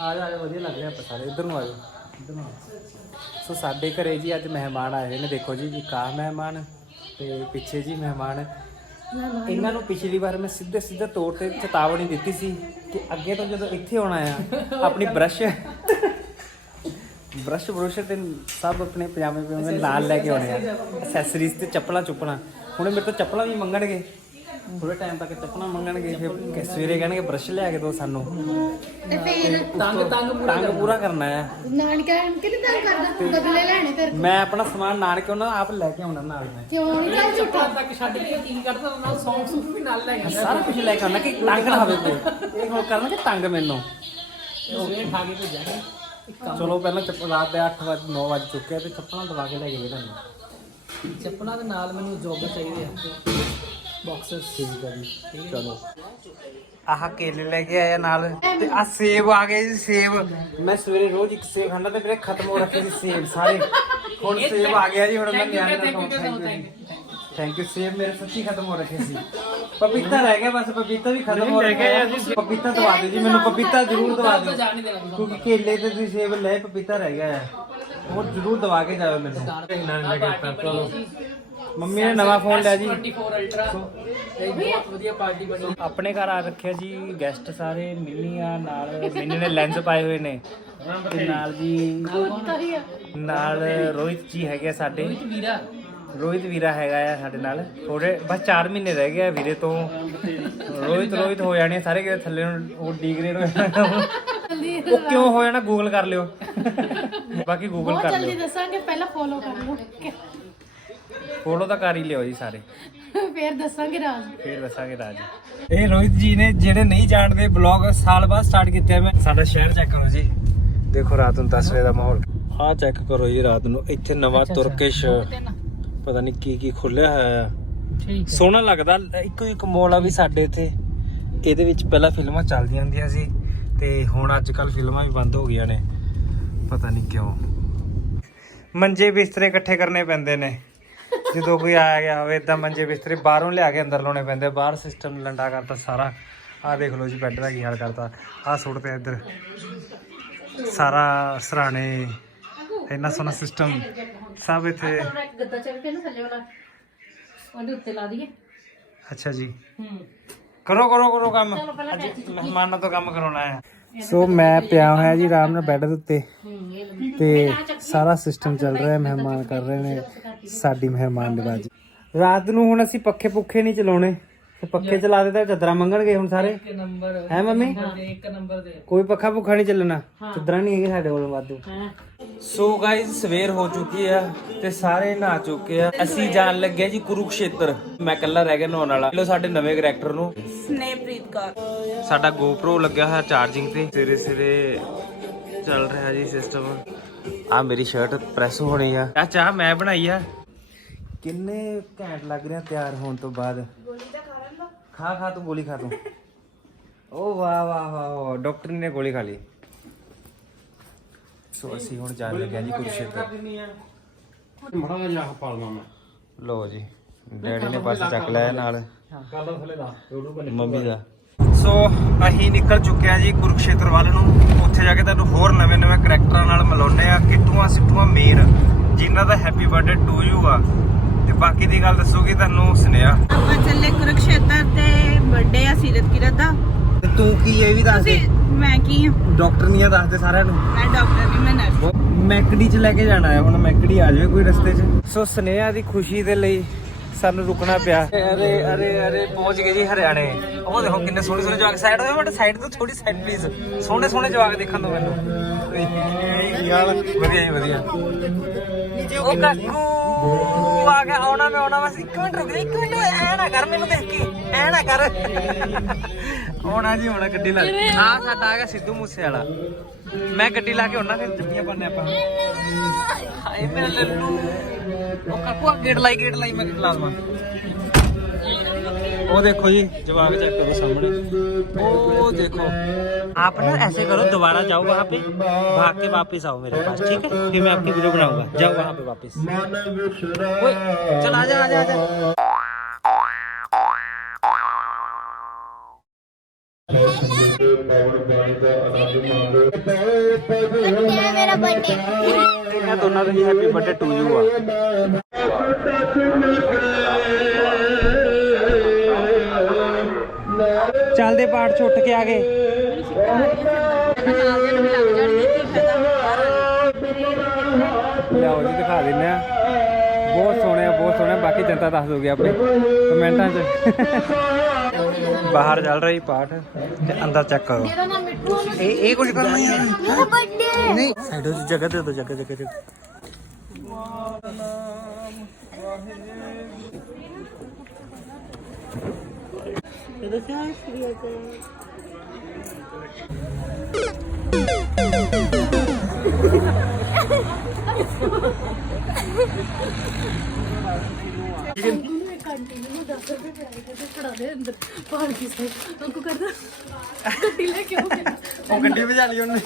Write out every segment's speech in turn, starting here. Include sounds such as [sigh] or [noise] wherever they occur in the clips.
ਆ ਜਾ ਆ ਜਾ ਵਧੀਆ ਲੱਗ ਰਿਹਾ ਆਪਾਂ ਸਾਰੇ। ਇੱਧਰ ਨੂੰ ਆ ਇੱਧਰ ਨੂੰ ਆ। ਸੋ ਸਾਡੇ ਘਰੇ ਜੀ ਅੱਜ ਮਹਿਮਾਨ ਆਏ ਨੇ। ਦੇਖੋ ਜੀ ਇੱਕ ਆਹ ਮਹਿਮਾਨ ਤੇ ਪਿੱਛੇ ਜੀ ਮਹਿਮਾਨ। ਇਹਨਾਂ ਨੂੰ ਪਿਛਲੀ ਵਾਰ ਮੈਂ ਸਿੱਧੇ ਸਿੱਧੇ ਤੌਰ ਤੇ ਚੇਤਾਵਨੀ ਦਿੱਤੀ ਸੀ ਕਿ ਅੱਗੇ ਤੋਂ ਜਦੋਂ ਇੱਥੇ ਆਉਣਾ ਆ ਆਪਣੀ ਬ੍ਰਸ਼ [laughs] ਬ੍ਰਸ਼ ਬਰੁਸ਼ ਤੇ ਸਭ ਆਪਣੇ ਪਜਾਮੇ ਪਜਾਮੇ ਨਾਲ ਲੈ ਕੇ ਆਉਣੇ ਆ। ਐਕਸੈਸਰੀਜ਼ ਤੇ ਚੱਪਲਾਂ ਚੁੱਪਲਾਂ। ਹੁਣ ਮੇਰੇ ਤੋਂ ਚੱਪਲਾਂ ਵੀ ਮੰਗਣਗੇ। ਥੋੜੇ ਟਾਈਮ ਤੱਕ ਚੱਪਲਾਂ ਮੰਗਣਗੇ ਫਿਰ ਕਿ ਸਵੇਰੇ ਕਹਿਣਗੇ ਬ੍ਰਸ਼ ਲਿਆ ਕੇ ਦਿਓ ਸਾਨੂੰ। ਤੇ ਫੇਰ ਤੰਗ ਤੰਗ ਪੂਰਾ ਤੰਗ ਪੂਰਾ ਕਰਨਾ ਹੈ। ਨਾਨਕਾ ਕਿਹਨੇ ਤੰਗ ਕਰਦਾ? ਬਦਲੇ ਲੈਣੇ ਫਿਰ। ਮੈਂ ਆਪਣਾ ਸਮਾਨ ਨਾਨਕੇ ਉਹਨਾਂ ਆਪ ਲੈ ਕੇ ਆਉਣਾ ਨਾਲ ਮੈਂ। ਕਿਉਂ ਨਹੀਂ ਚੱਲ ਝੂਠਾ ਤੱਕ ਛੱਡ ਕੇ ਕੀ ਕਰਦਾ ਨਾਲ? ਸੌਂਗ ਸੂਫ ਵੀ ਨਾਲ ਲੈ ਗਿਆ ਸਾਰਾ ਕੁਝ ਲੈ ਕੇ ਆਉਣਾ ਕਿ ਤੰਗ ਨਾ ਹੋਵੇ ਕੋਈ। ਇਹ ਹੁਣ ਕਰਨਗੇ ਤੰਗ ਮੈਨੂੰ? ਸਵੇਰੇ ਠਾ ਕੇ ਭੇਜਾਂਗੇ। ਚਲੋ ਪਹਿਲਾਂ ਚੱਪਲ ਰਾਤ ਦੇ 8 ਵਜੇ 9 ਵਜੇ ਚੁੱਕੇ ਤੇ ਚੱਪਲਾਂ ਦਵਾ ਕੇ ਲੈ ਕੇ ਗਏ ਤੁਹਾਨੂੰ ਚੱਪਲਾਂ ਦੇ ਨਾਲ ਮੈਨੂੰ ਜੋਗਰ ਚਾਹੀਦੇ ਆ। ਬਾਕਸਰਸ ਠੀਕ ਹੈ ਜੀ। ਚਲੋ। ਆਹ ਕੇਲੇ ਲੈ ਕੇ ਆਇਆ ਨਾਲ। ਤੇ ਆ ਸੇਬ ਆ ਗਏ ਜੀ ਸੇਬ। ਮੈਂ ਸਵੇਰੇ ਰੋਜ਼ ਇੱਕ ਸੇਬ ਖਾਂਦਾ ਤੇ ਮੇਰੇ ਖਤਮ ਹੋ ਰੱਖੇ ਸੀ ਸੇਬ ਸਾਰੇ। ਹੁਣ ਸੇਬ ਆ ਗਿਆ ਜੀ ਹੁਣ ਮੈਂ ਨਿਆਣੇ ਦਾ ਖਾਂ ਥੈਂਕ ਯੂ ਸੇਬ ਮੇਰੇ ਸੱਚੀ ਖਤਮ ਹੋ ਰੱਖੇ ਸੀ। ਪਪੀਤਾ ਰਹਿ ਗਿਆ ਬਸ ਪਪੀਤਾ ਵੀ ਖਤਮ ਹੋ ਰਿਹਾ। ਪਪੀਤਾ ਦਵਾ ਦਿਓ ਜੀ ਮੈਨੂੰ ਪਪੀਤਾ ਜ਼ਰੂਰ ਦਵਾ ਦਿਓ। ਕਿਉਂਕਿ ਕੇਲੇ ਤੇ ਤੁਸੀਂ ਸੇਬ ਲੈ ਪਪੀਤਾ ਰਹਿ ਗਿਆ। ਹੈ ਉਹ ਜ਼ਰੂਰ ਦਵਾ ਕੇ ਜਾਓ ਮੈਨੂੰ। ਮੰਮੀ ਨੇ ਨਵਾਂ ਫੋਨ ਲਿਆ ਜੀ। 24 ਅਲਟਰਾ ਬਹੁਤ ਵਧੀਆ। ਪਾਰਟੀ ਬਣੀ। ਆਪਣੇ ਘਰ ਆ ਰੱਖਿਆ ਜੀ ਗੈਸਟ ਸਾਰੇ ਆ ਨਾਲ ਮਿੰਨੀ ਨੇ ਲੈਂਸ ਪਾਏ ਹੋਏ ਨੇ। ਤੇ ਨਾਲ ਜੀ ਨਾਲ ਰੋਹਿਤ ਜੀ ਹੈਗੇ ਆ ਸਾਡੇ। ਵੀਰਾ। ਰੋਹਿਤ ਵੀਰਾ ਹੈਗਾ ਆ ਸਾਡੇ ਨਾਲ। ਥੋੜੇ ਬਸ 4 ਮਹੀਨੇ ਰਹਿ ਗਏ ਆ ਵੀਰੇ ਤੋਂ। ਰੋਹਿਤ ਰੋਹਿਤ ਹੋ ਜਾਣੇ ਆ ਸਾਰੇ ਕਿਤੇ ਥੱਲੇ ਨੂੰ ਉਹ ਡੀਗਰੇ ਹੋ ਜਾਣਾ। ਉਹ ਕਿਉਂ ਹੋ ਜਾਣਾ? ਗੂਗਲ ਕਰ ਲਿਓ। ਬਾਕੀ ਗੂਗਲ ਬਹੁਤ ਕਰ ਜਲਦੀ ਲਿਓ। ਦੱਸਾਂਗੇ ਪਹਿਲਾਂ ਫੋਲੋ ਕਰ ਲਓ। ਫੋਲੋ ਤਾਂ ਕਰ ਹੀ ਲਿਓ ਜੀ ਸਾਰੇ। ਫੇਰ ਦੱਸਾਂਗੇ ਰਾਜ। ਫੇਰ ਦੱਸਾਂਗੇ ਰਾਜ। ਇਹ ਰੋਹਿਤ ਜੀ ਨੇ ਜਿਹੜੇ ਨਹੀਂ ਜਾਣਦੇ ਬਲੌਗ ਸਾਲ ਬਾਅਦ ਸਟਾਰਟ ਕੀਤਾ ਹੈ ਮੈਂ ਸਾਡਾ ਸ਼ਹਿਰ ਚੈੱਕ ਕਰੋ ਜੀ। ਦੇਖੋ ਰਾਤ ਨੂੰ 10 ਵਜੇ ਦਾ ਮਾਹੌਲ। ਆਹ ਚੈੱਕ ਕਰੋ ਜੀ ਰਾਤ ਨੂੰ। ਇੱਥੇ ਨਵਾਂ ਤੁਰਕਿਸ਼ ਪਤਾ ਨਹੀਂ ਕੀ ਕੀ ਖੁੱਲਿਆ ਹੋਇਆ। ਆ ਠੀਕ ਸੋਹਣਾ ਲੱਗਦਾ। ਇੱਕੋ ਇੱਕ ਮੋਲ ਆ ਵੀ ਸਾਡੇ ਇੱਥੇ। ਇਹਦੇ ਵਿੱਚ ਪਹਿਲਾਂ ਫਿਲਮਾਂ ਚੱਲਦੀਆਂ ਹੁੰਦੀਆਂ ਸੀ ਤੇ ਹੁਣ ਅੱਜ ਕੱਲ ਫਿਲਮਾਂ ਵੀ ਬੰਦ ਹੋ ਗਈਆਂ ਨੇ। ਪਤਾ ਨਹੀਂ ਕਿਉਂ। ਮੰਜੇ ਬਿਸਤਰੇ ਇਕੱਠੇ ਕਰਨੇ ਪੈਂਦੇ ਨੇ। ਜਦੋਂ ਕੋਈ ਆਇਆ ਗਿਆ ਹੋਵੇ ਇਦਾਂ ਮੰਜੇ ਬਿਸਤਰੇ ਬਾਹਰੋਂ ਲਿਆ ਕੇ ਅੰਦਰ ਲਾਉਣੇ ਪੈਂਦੇ ਬਾਹਰ ਸਿਸਟਮ ਲੰਡਾ ਕਰਤਾ ਸਾਰਾ। ਆਹ ਦੇਖ ਲਓ ਜੀ ਬੈੱਡ ਦਾ ਕੀ ਹਾਲ ਕਰਤਾ। ਆਹ ਸੁੱਟ ਪਿਆ ਇੱਧਰ। ਸਾਰਾ ਸਰਾਣੇ ਇੰਨਾ ਸੋਹਣਾ ਸਿਸਟਮ ਸਭ ਇੱਥੇ। ਇੱਕ ਗੱਦਾ ਚੱਲ ਕੇ ਨਾ ਥੱਲੇ ਵਾਲਾ ਉਹਦੇ ਉੱਤੇ ਲਾ ਦਈਏ। ਅੱਛਾ ਜੀ। ਹੂੰ। ਕਰੋ ਕਰੋ ਕਰੋ ਕੰਮ। ਅੱਜ ਮਹਿਮਾਨਾਂ ਤੋਂ ਕੰਮ ਕਰਾਉਣਾ ਹੈ। ਸੋ ਮੈਂ ਪਿਆ ਹੋਇਆ ਜੀ ਆਰਾਮ ਨਾਲ ਬੈੱਡ ਦੇ ਉੱਤੇ ਤੇ ਸਾਰਾ ਸਿਸਟਮ ਚੱਲ ਰਿਹਾ ਹੈ ਮਹਿਮਾਨ ਕਰ ਰਹੇ ਨੇ। ਸਾਡੀ ਮਹਿਮਾਨ ਨਿਵਾਜੀ ਰਾਤ ਨੂੰ ਹੁਣ ਅਸੀਂ ਪੱਖੇ ਪੁੱਖੇ ਨਹੀਂ ਚਲਾਉਣੇ। ਤੇ ਪੱਖੇ ਚਲਾ ਦੇ ਤਾਂ ਚੱਦਰਾਂ ਮੰਗਣਗੇ ਹੁਣ ਸਾਰੇ। ਇੱਕ ਨੰਬਰ। ਹੈ ਮੰਮੀ? ਇੱਕ ਨੰਬਰ ਦੇ। ਕੋਈ ਪੱਖਾ ਪੁੱਖਾ ਨਹੀਂ ਚੱਲਣਾ। ਚੱਦਰਾਂ ਨਹੀਂ ਹੈਗੇ ਸਾਡੇ ਕੋਲ ਵਾਧੂ। ਸੋ ਗਾਇਜ਼ ਸਵੇਰ ਹੋ ਚੁੱਕੀ ਆ ਤੇ ਸਾਰੇ ਨਹਾ ਚੁੱਕੇ ਆ। ਅਸੀਂ ਜਾਣ ਲੱਗੇ ਆ ਜੀ ਕੁਰੂਕਸ਼ੇਤਰ। ਮੈਂ ਇਕੱਲਾ ਰਹਿ ਗਿਆ ਨਹਾਉਣ ਵਾਲਾ। ਲੋ ਸਾਡੇ ਨਵੇਂ ਕਰੈਕਟਰ ਨੂੰ। ਸਨੇਪ੍ਰੀਤ ਕੌਰ। ਸਾਡਾ GoPro ਲੱਗਿਆ ਹੋਇਆ ਚਾਰਜਿੰਗ ਤੇ। ਸਿਰੇ ਸਿਰੇ ਚੱਲ ਰਿਹਾ ਜੀ ਸਿਸਟਮ ਆ ਮੇਰੀ ਸ਼ਰਟ ਪ੍ਰੈਸ ਹੋਣੀ ਆ। ਆ ਚਾਹ ਮੈਂ ਬਣਾਈ ਆ। ਕਿੰਨੇ ਘੈਂਟ ਲੱਗ ਰਿਹਾ ਤਿਆਰ ਹੋਣ ਤੋਂ ਬਾਅਦ। ਗੋਲੀ ਤਾਂ ਖਾ ਖਾ ਖਾ ਤੂੰ ਗੋਲੀ ਖਾ ਤੂੰ। ਓ ਵਾਹ ਵਾਹ ਵਾਹ, ਡਾਕਟਰ ਨੇ ਗੋਲੀ ਖਾ ਲਈ। ਸੋ ਅਸੀਂ ਹੁਣ ਜਾਣ ਲੱਗੇ ਹਾਂ ਜੀ ਕੁਰਸ਼ੇਤਰ ਮੜਾ ਜਾ ਪਾਲਣਾ ਮੈਂ ਲੋ ਜੀ ਡੈਡੀ ਨੇ ਬਸ ਚੱਕ ਲਿਆ ਨਾਲ। ਕਾਲਾ ਥਲੇ ਦਾ YouTube ਮੰਮੀ ਦਾ। ਸੋ ਅਸੀਂ ਨਿਕਲ ਚੁੱਕੇ ਆ ਜੀ ਕੁਰੂਕਸ਼ੇਤਰ ਵੱਲ ਨੂੰ। ਉੱਥੇ ਜਾ ਕੇ ਤੁਹਾਨੂੰ ਹੋਰ ਨਵੇਂ ਨਵੇਂ ਕਰੈਕਟਰਾਂ ਨਾਲ ਮਿਲਾਉਨੇ ਆ ਕਿੱਟੂਆਂ ਸਿੱਟੂਆਂ ਮੇਨ ਜਿਨ੍ਹਾਂ ਦਾ ਹੈਪੀ ਬਰਥਡੇ ਟੂ ਯੂ ਆ। ਤੇ ਬਾਕੀ ਦੀ ਗੱਲ ਦੱਸੂਗੀ ਤੁਹਾਨੂੰ ਸੁਨੇਹਾ। ਆਪਾਂ ਚੱਲੇ ਕੁਰਕਸ਼ੇਤਰ ਤੇ ਬਰਥਡੇ ਆ ਸੀਰਤ ਕਿਰਤ ਦਾ ਤੇ ਤੂੰ ਕੀ ਇਹ ਵੀ ਦੱਸ ਦੇ। ਮੈਂ ਕੀ ਆ? ਡਾਕਟਰ ਨਹੀਂ ਆ ਦੱਸ ਦੇ ਸਾਰਿਆਂ ਨੂੰ। ਮੈਂ ਡਾਕਟਰ ਨਹੀਂ ਮੈਂ ਨਰਸ ਮੈਕਡੀ ਚ ਲੈ ਕੇ ਜਾਣਾ ਹੈ ਹੁਣ ਮੈਕਡੀ ਆ ਜਾਵੇ ਕੋਈ ਰਸਤੇ 'ਚ। ਸੋ ਸਨੇਹਾ ਦੀ ਖੁਸ਼ੀ ਦੇ ਲਈ ਸਾਨੂੰ ਰੁਕਣਾ ਪਿਆ। ਅਰੇ ਅਰੇ ਅਰੇ ਪਹੁੰਚ ਗਏ ਜੀ ਹਰਿਆਣੇ। ਉਹ ਦੇਖੋ ਕਿੰਨੇ ਸੋਹਣੇ ਸੋਹਣੇ ਜਵਾਕ ਸਾਈਡ ਹੋਏ ਬਟ ਸਾਈਡ ਤੋਂ ਥੋੜੀ ਸਾਈਡ ਪਲੀਜ਼ ਸੋਹਣੇ ਸੋਹਣੇ ਜਵਾਕ ਦੇਖਣ ਨੂੰ ਮੈਨੂੰ। ਵਧੀਆ ਜੀ ਵਧੀਆ। ਉਹ ਕਾਕੂ ਆ ਗਿਆ ਆਉਣਾ ਮੈਂ ਆਉਣਾ ਬਸ ਇੱਕ ਮਿੰਟ ਰੁਕ ਜਾ ਇੱਕ ਮਿੰਟ ਐ ਨਾ ਕਰ ਮੈਨੂੰ ਦੇਖ ਕੇ ਐ ਨਾ ਕਰ। ਆਉਣਾ ਜੀ ਆਉਣਾ ਗੱਡੀ ਲਾ ਆ ਸਾਡਾ ਆ ਗਿਆ ਸਿੱਧੂ ਮੂਸੇ ਵਾਲਾ ਮੈਂ ਗੱਡੀ ਲਾ ਕੇ ਆਉਣਾ ਫਿਰ ਜੱਫੀਆਂ ਪਾਣੇ ਆਪਾਂ ਹਾਏ ਮੇਰਾ ਲੱਲੂ ਉਹ ਕਾਕੂ ਆ ਗੇਟ ਲਾਈ ਗੇਟ ਲਾਈ ਮੈਂ ਕਿ ਲਾ ਦਵਾਂ ਉਹ देखो जी जवाब चेक करो सामने ओ देखो आप ना ऐसे करो दोबारा जाओ वहाँ पे भाग के वापस आओ मेरे पास ठीक है फिर मैं आपकी वीडियो बनाऊंगा जाओ वहाँ पे वापस ओए, चल आजा आजा आजा ਮੇਰਾ ਬਰਥਡੇ ਇਹਨਾਂ ਦੋਨਾਂ ਦਾ ਹੈਪੀ ਬਰਥਡੇ ਟੂ ਯੂ ਆ। ਚੱਲਦੇ ਪਾਠ ਛੁੱਟ ਕੇ ਆ ਗਏ। ਲਿਆਓ ਜੀ, ਦਿਖਾ ਦਿੰਦੇ ਆ। ਬਹੁਤ ਸੋਹਣੇ ਆ, ਬਹੁਤ ਸੋਹਣੇ ਬਾਕੀ ਜਨਤਾ ਦੱਸ ਦੋਗੇ ਆਪਣੇ। ਕਮੈਂਟਾਂ 'ਚ। ਬਾਹਰ ਚੱਲ ਰਹੀ ਪਾਠ ਤੇ ਅੰਦਰ ਚੈੱਕ ਕਰੋ ਇਹਦਾ ਨਾਮ ਮਿੱਠੂ ਉਹਨੂੰ ਇਹ ਇਹ ਕੁਝ ਕਰਨਾ ਯਾਰ ਮੇਰਾ ਬਰਥਡੇ ਨਹੀਂ ਸਾਈਡੋ ਦੀ ਜਗ੍ਹਾ ਦੇ ਦੋ ਜਗ੍ਹਾ ਜਗ੍ਹਾ ਜਗ੍ਹਾ ਖੜਾ ਦੇ ਅੰਦਰ ਪਾੜ ਕੇ ਸੇ ਉਹ ਕਰਦਾ ਗੱਡੀ ਲੈ ਕੇ ਉਹ ਉਹ ਗੱਡੀ ਵਜਾ ਲਈ ਉਹਨੇ।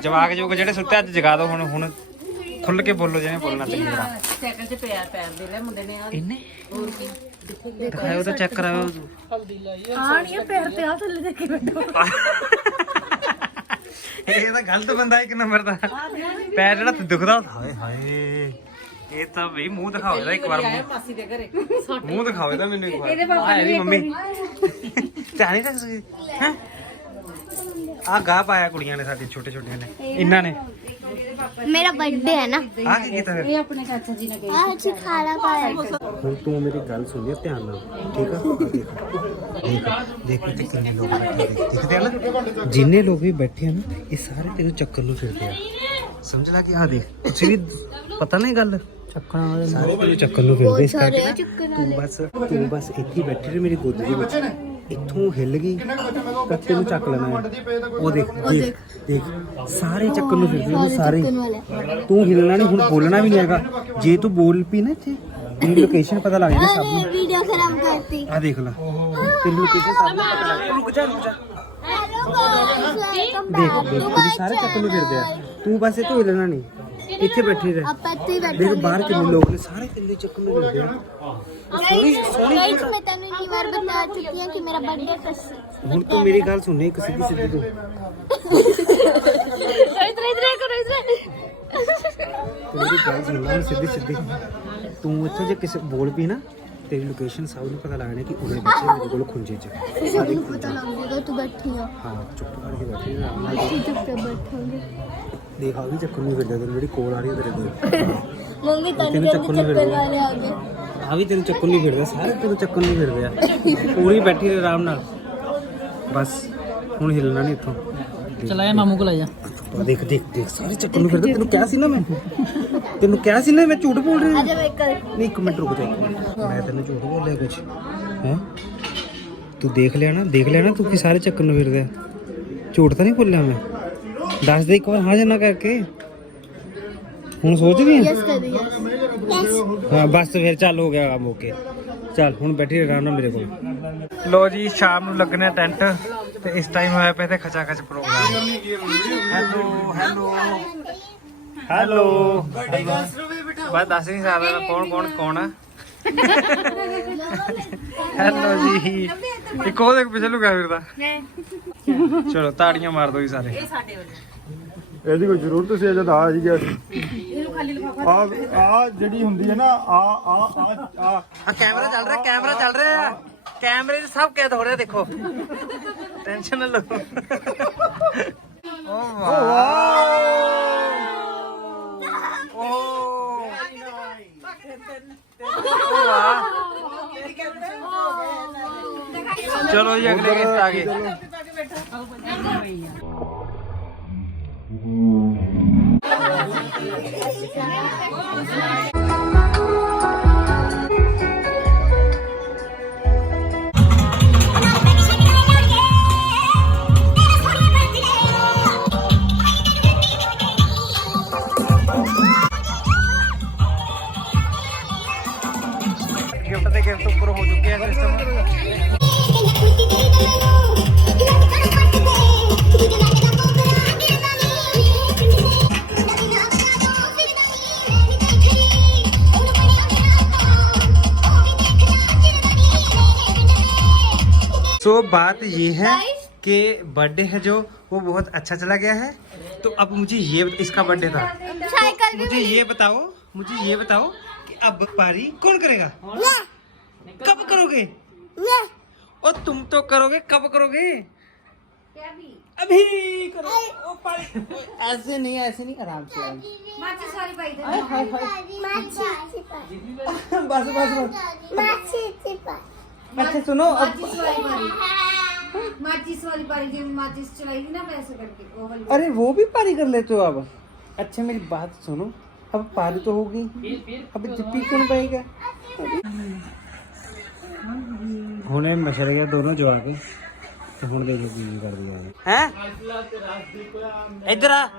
ਜਵਾਕ ਜੋਗ ਜਿਹੜੇ ਸੁੱਤੇ ਅੱਜ ਜਗਾ ਦੋ ਹੁਣ ਹੁਣ ਖੁੱਲ ਕੇ ਬੋਲੋ ਜਿਵੇਂ ਬੋਲਣਾ ਚੰਗੀ ਤਰ੍ਹਾਂ। ਸਾਈਕਲ 'ਚ ਪਿਆ ਪੈਰ ਦੇ ਲੈ ਮੁੰਡੇ ਨੇ ਇਹਨੇ ਦਿਖਾਓ ਤਾਂ ਚੈੱਕ ਕਰਾਓ ਹਾਂ ਨਹੀਂ ਪੈਰ ਤੇ ਆ ਥੱਲੇ ਦੇ ਕੇ ਬੈਠੋ। [laughs] ਇਹ ਤਾਂ ਗਲਤ ਬੰਦਾ ਇੱਕ ਨੰਬਰ ਦਾ। ਪੈਰ ਜਿਹੜਾ ਦੁਖਦਾ ਹਾਏ ਹਾਏ। ਇਹ ਤਾਂ ਵੀ ਮੂੰਹ ਦਿਖਾਓ ਇਹਦਾ ਇੱਕ ਵਾਰ ਮੂੰਹ। ਮਾਸੀ ਦੇ ਘਰੇ। ਮੂੰਹ ਦਿਖਾਓ ਇਹਦਾ ਮੈਨੂੰ ਇੱਕ ਵਾਰ। ਇਹਦੇ ਪਾਪਾ ਨੇ ਮੰਮੀ। ਚਾਹਣੀ ਰੱਖ ਸਕੀ ਹੈ? ਆ ਗਾ ਪਾਇਆ ਕੁੜੀਆਂ ਨੇ ਸਾਡੀ ਛੋਟੇ ਛੋਟੀਆਂ ਨੇ ਇਹਨਾਂ ਨੇ। ਮੇਰਾ ਬਰਥਡੇ ਹੈ ਨਾ। ਆ ਕੀ ਕੀਤਾ ਫਿਰ? ਇਹ ਆਪਣੇ ਚਾਚਾ ਜੀ ਨੇ ਆ ਅੱਛੀ ਖਾਣਾ ਪਾਇਆ। ਹੁਣ ਤੂੰ ਮੇਰੀ ਗੱਲ ਸੁਣਿਓ ਧਿਆਨ ਨਾਲ ਠੀਕ ਆ? ਦੇਖ ਦੇਖ ਤੇ ਕਿੰਨੇ ਲੋਕ ਬੈਠੇ ਨੇ। ਦਿਖਦੇ ਆ ਨਾ? ਜਿੰਨੇ ਲੋਕ ਵੀ ਬੈਠੇ ਆ ਨਾ ਇਹ ਸਾਰੇ ਤੈਨੂੰ ਚੱਕਰ ਨੂੰ ਫਿਰਦੇ ਆ। ਸਮਝ ਲਾ ਕਿ ਆ ਦੇਖ ਤੁਸੀਂ ਵੀ ਪਤਾ ਨਹੀਂ ਗੱਲ? ਚੱਕਰਾਂ ਵਾਲੇ ਸਾਰੇ ਤੈਨੂੰ ਚੱਕਰ ਨੂੰ ਫਿਰਦੇ ਇਸ ਕਰਕੇ ਨਾ ਤੂੰ ਬਸ ਤੂੰ ਬਸ ਇੱਥੇ ਹੀ ਬੈਠੀ ਰਹੀ ਮੇਰੀ ਗੋਦੀ ਦੇ ਵਿੱਚ। ਇੱਥੋਂ ਹਿੱਲ ਗਈ ਤਾਂ ਤੈਨੂੰ ਚੱਕ ਲੈਣਾ ਹੈ। ਉਹ ਦੇਖ ਦੇਖ ਦੇਖ ਸਾਰੇ ਚੱਕਰ ਨੂੰ ਫਿਰਦੇ ਨੇ ਸਾਰੇ। ਤੂੰ ਹਿੱਲਣਾ ਨਹੀਂ ਹੁਣ ਬੋਲਣਾ ਵੀ ਨਹੀਂ ਹੈਗਾ। ਜੇ ਤੂੰ ਬੋਲ ਪਈ ਨਾ ਇੱਥੇ ਤੇਰੀ ਲੋਕੇਸ਼ਨ ਪਤਾ ਲੱਗ ਜਾਣੀ ਸਭ ਨੂੰ। ਵੀਡੀਓ ਖਰਾਬ ਕਰਤੀ। ਆ ਦੇਖ ਲੈ। ਤੇਰੀ ਲੋਕੇਸ਼ਨ ਸਭ ਨੂੰ ਪਤਾ ਲੱਗ ਰੁਕ ਜਾ ਰੁਕ ਜਾ। ਦੇਖ ਦੇਖ ਤੂੰ ਸਾਰੇ ਚੱਕ ਨੂੰ ਫਿਰਦੇ ਆ। ਤੂੰ ਬਸ ਇਹ ਧੋਈ ਲੈਣਾ ਨਹੀਂ ਇੱਥੇ ਬੈਠੀ ਰਹਿ। ਆਪਾਂ ਇੱਥੇ ਹੀ ਬੈਠੇ ਦੇਖ ਬਾਹਰ ਕਿੰਨੇ ਲੋਕ ਨੇ ਸਾਰੇ ਕਿੰਨੇ ਚੱਕ ਨੂੰ ਫਿਰਦੇ ਆ। ਸੋਹਣੀ ਸੋਹਣੀ ਮੈਂ ਤੈਨੂੰ ਇੰਨੀ ਵਾਰ ਬਤਾ ਚੁੱਕੀ ਹਾਂ ਕਿ ਮੇਰਾ ਬਰਥਡੇ ਕਸ ਹੁਣ ਤੂੰ ਮੇਰੀ ਗੱਲ ਸੁਣੇ ਇੱਕ ਸਿੱਧੀ ਸਿੱਧੀ ਤੂੰ। ਇਧਰ ਇਧਰ ਕਰੋ ਇਧਰ ਮੇਰੀ ਗੱਲ ਸੁਣਨਾ ਸਿੱਧੀ ਸਿੱਧੀ। ਤੂੰ ਇੱਥੋਂ ਜੇ ਕਿਸੇ ਬੋਲ ਪਈ ਨਾ ਤੇਰੀ ਲੋਕੇਸ਼ਨ ਸਭ ਨੂੰ ਪਤਾ ਲੱਗਣਾ ਕਿ ਉਹਦੇ ਬੱਚੇ ਮੇਰੇ ਕੋਲ ਖੁੰਝੇ ਚ ਫਿਰ ਸਭ ਨੂੰ ਪਤਾ ਲੱਗ ਜਾਏਗਾ ਤੂੰ ਬੈਠੀ ਆ। ਹਾਂ ਚੁੱਪ ਕਰਕੇ ਬੈਠੀ ਆ। ਆਰਾਮ ਨਾਲ ਅਸੀਂ ਚੁੱਪ ਤੇ ਬੈਠਾਂਗੇ। ਦੇਖ ਆ ਵੀ ਚੱਕਰ ਨੂੰ ਫਿਰਦਾ ਤੈਨੂੰ ਜਿਹੜੀ ਕੋਲ ਆ ਰਹੀ ਹੈ ਤੇਰੇ ਕੋਲ। ਮੰਮੀ ਤਾਂ ਤੈਨੂੰ ਚੱਕਰ ਨੂੰ ਚੱਕਰ ਫਿਰਦਾ। ਵਾਲੇ ਆ ਗਏ? ਆ ਵੀ ਤੈਨੂੰ ਚੱਕਰ ਨਹੀਂ ਫਿਰਦਾ ਸਾਰੇ ਤੈਨੂੰ ਚੱਕਰ ਨਹੀਂ ਫਿਰਦੇ ਆ। ਪੂਰੀ ਬੈਠੀ ਰਹੇ ਆਰਾਮ ਨਾਲ। ਬਸ ਹੁਣ ਹਿੱਲਣਾ ਨਹੀਂ ਇੱਥੋਂ। ਚਲਾਇਆ ਮਾਮੂ ਕੋਲ ਆ ਜਾ। ਦੇਖ ਦੇਖ ਦੇਖ ਸਾਰੇ ਚੱਕਰ ਨੂੰ ਫਿਰਦਾ। ਤੈਨੂੰ ਕਿਹਾ ਸੀ ਨਾ ਮੈਂ? ਤੈਨੂੰ ਕਿਹਾ ਸੀ ਨਾ ਮੈਂ ਝੂਠ ਬੋਲ ਰਹੀ? ਹਾਂ ਅਜੇ ਮੈਂ ਇੱਕ ਨਹੀਂ ਇੱਕ ਮਿੰਟ ਰੁਕ ਜਾ ਮੈਂ ਤੈਨੂੰ ਝੂਠ ਬੋਲਿਆ ਕੁਛ। ਹੈ? ਤੂੰ ਦੇਖ ਲਿਆ ਨਾ ਦੇਖ ਲਿਆ ਨਾ ਤੂੰ ਕਿ ਸਾਰੇ ਚੱਕਰ ਨੂੰ ਫਿਰਦਾ। ਝੂਠ ਤਾਂ ਨਹੀਂ ਬੋਲਿਆ ਮੈਂ। ਦੱਸ ਦੇ ਇੱਕ ਵਾਰ ਹਾਂ ਜਾਂ ਨਾ ਕਰਕੇ। ਹੁਣ ਸੋਚਦੀ ਹੈ ਯੈਸ ਹਾਂ ਬਸ ਫਿਰ ਚੱਲ ਹੋ ਗਿਆ ਕੰਮ ਓਕੇ। ਚੱਲ ਹੁਣ ਬੈਠੀ ਰਹਿ ਆਰਾਮ ਨਾਲ ਮੇਰੇ ਕੋਲ। ਲੋ ਜੀ ਸ਼ਾਮ ਨੂੰ ਲੱਗਣਾ ਟੈਂਟ ਤੇ ਇਸ ਟਾਈਮ ਹੋਇਆ ਪਿਆ ਤੇ ਖਚਾ ਖਚ ਪ੍ਰੋਗਰਾਮ ਹੈਲੋ ਹੈਲੋ ਹੈਲੋ ਬਸ ਦੱਸ ਨਹੀਂ ਸਕਦਾ ਕੌਣ ਕੌਣ ਕੌਣ ਆ। ਹੈਲੋ ਜੀ। ਇੱਕ ਉਹਦੇ ਪਿੱਛੇ ਲੁਕਿਆ ਫਿਰਦਾ। ਚਲੋ ਤਾੜੀਆਂ ਮਾਰ ਦੋ ਜੀ ਸਾਰੇ। ਇਹਦੀ ਕੋਈ ਜ਼ਰੂਰਤ ਸੀ ਜਦ ਆ ਹੀ ਗਿਆ ਆ ਆ ਜਿਹੜੀ ਹੁੰਦੀ ਹੈ ਨਾ ਆ ਆ ਆ ਆ। ਆ ਕੈਮਰਾ ਚੱਲ ਰਿਹਾ ਕੈਮਰਾ ਚੱਲ ਰਿਹਾ। ਆ ਕੈਮਰੇ 'ਚ ਸਭ ਕੈਦ ਹੋ ਰਿਹਾ ਦੇਖੋ। ਟੈਨਸ਼ਨ ਨਾ ਲਓ। ਓ ਵਾਹ। ਓ ਵਾਹ ਚਲੋ ਜੀ ਅਗਲੇ ਗੈਸਟ ਆ ਗਏ। सो बात ये है कि बर्थडे है जो वो बहुत अच्छा चला गया है। तो अब मुझे ये इसका बर्थडे था। साइकिल मुझे ये बताओ मुझे ये बताओ कि अब पारी कौन करेगा? कब करोगे? और तुम तो करोगे कब करोगे? अभी करो। ओ पारी। ऐसे नहीं ऐसे नहीं आराम से आराम से। [laughs] बस बस बस। अच्छा सुनो अब माचिस वाली पारी जो माचिस चलाई थी ना पैसे करके वो वाली अरे वो भी पारी कर लेते हो अब अच्छा मेरी बात सुनो अब पारी तो होगी अब जिप्पी कौन पाएगा ਹੁਣੇ ਮਛੜ ਗਿਆ ਦੋਨੋਂ ਜਵਾ ਕੇ ਤੇ ਹੁਣ ਦੇਖੋ ਕੀ ਕਰਦੀ ਆ ਹੈ ਇੱਧਰ ਆ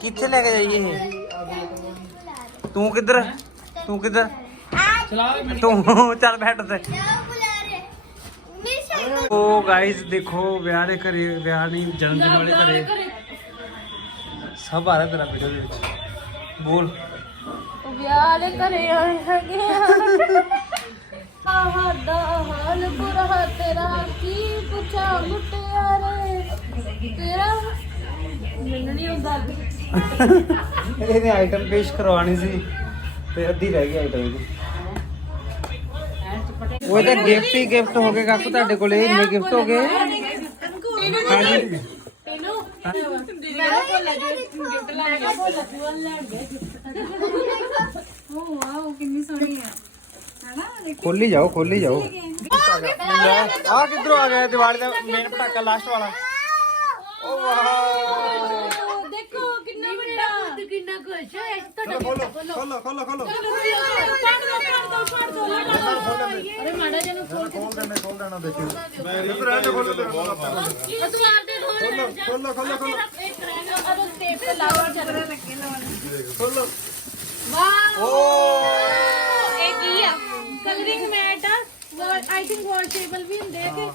ਕਿੱਥੇ ਲੈ ਕੇ ਜਾਈਏ ਇਹ ਤੂੰ ਕਿੱਧਰ ਤੂੰ ਕਿੱਧਰ ਤੂੰ ਚੱਲ ਬੈਠ ਤੇ ਉਹ ਗਾਇਸ ਦੇਖੋ ਵਿਆਹ ਦੇ ਘਰੇ ਵਿਆਹ ਨਹੀਂ ਜਨਮ ਦਿਨ ਵਾਲੇ ਘਰੇ। ਸਭ ਆ ਰਿਹਾ ਤੇਰਾ ਵੀਡੀਓ ਦੇ ਵਿੱਚ। ਬੋਲ। ਵਿਆਹ ਦੇ ਘਰੇ ਆਏ ਹੈਗੇ ਸਾਡਾ ਹਾਲ ਬੁਰਾ ਤੇਰਾ ਕੀ ਪੁੱਛਾ ਮੁਟਿਆਰੇ ਤੇਰਾ ਮੈਨੂੰ ਨਹੀਂ ਆਉਂਦਾ ਇਹਨੇ ਆਈਟਮ ਪੇਸ਼ ਕਰਵਾਉਣੀ ਸੀ ਤੇ ਅੱਧੀ ਰਹਿ ਗਈ ਆਈਟਮ ਇਹਦੀ। ਉਹ ਤਾਂ ਗਿਫਟ ਹੀ ਗਿਫਟ ਹੋ ਗਏ ਕਾਕੂ ਤੁਹਾਡੇ ਕੋਲੇ ਇੰਨੇ ਗਿਫਟ ਹੋ ਗਏ। ਹਾਂਜੀ ਉਹ ਵਾਓ ਕਿੰਨੀ ਸੋਹਣੀ ਆ ਹੈਨਾ ਖੋਲੀ ਜਾਓ ਖੋਲੀ ਜਾਓ। ਆ ਕਿੱਧਰੋਂ ਆ ਗਿਆ ਦੀਵਾਲੀ ਦਾ ਮੇਨ ਪਟਾਕਾ ਲਾਸਟ ਵਾਲਾ? ਓ ਵਾਓ ਦੇਖੋ ਕਿੰਨਾ ਵੱਡਾ ਕਿੰਨਾ ਖੁਸ਼ ਹੋਇਆ ਤੁਹਾਡਾ ਖੋਲੋ ਖੋਲੋ ਖੋਲੋ ਖੋਲੋ ਅਰੇ ਮਾੜਾ ਜਿਹਾ ਨੂੰ ਖੋਲ ਦੇਣੇ ਖੋਲ ਦੇਣਾ ਦੇਖਿਓ ਇੱਧਰ ਆ ਜਾ ਖੋਲੋ ਤੇਰਾ ਖੋਲ ਤੂੰ ਆਪਦੇ ਖੋਲ ਖੋਲੋ ਖੋਲੋ ਖੋਲੋ ਇੱਕ ਰਹਿ ਗਿਆ ਅਦੋਂ ਟੇਪ ਤੇ ਲਾਵਾ ਚੱਲ ਰਿਹਾ ਖੋਲੋ ਇਹ ਕੀ ਆ ਕਲਰਿੰਗ ਮੈਟ ਆ ਆਈ ਥਿੰਕ ਵਾਸ਼ੇਬਲ ਵੀ ਹੁੰਦੇ ਆ ਕਿ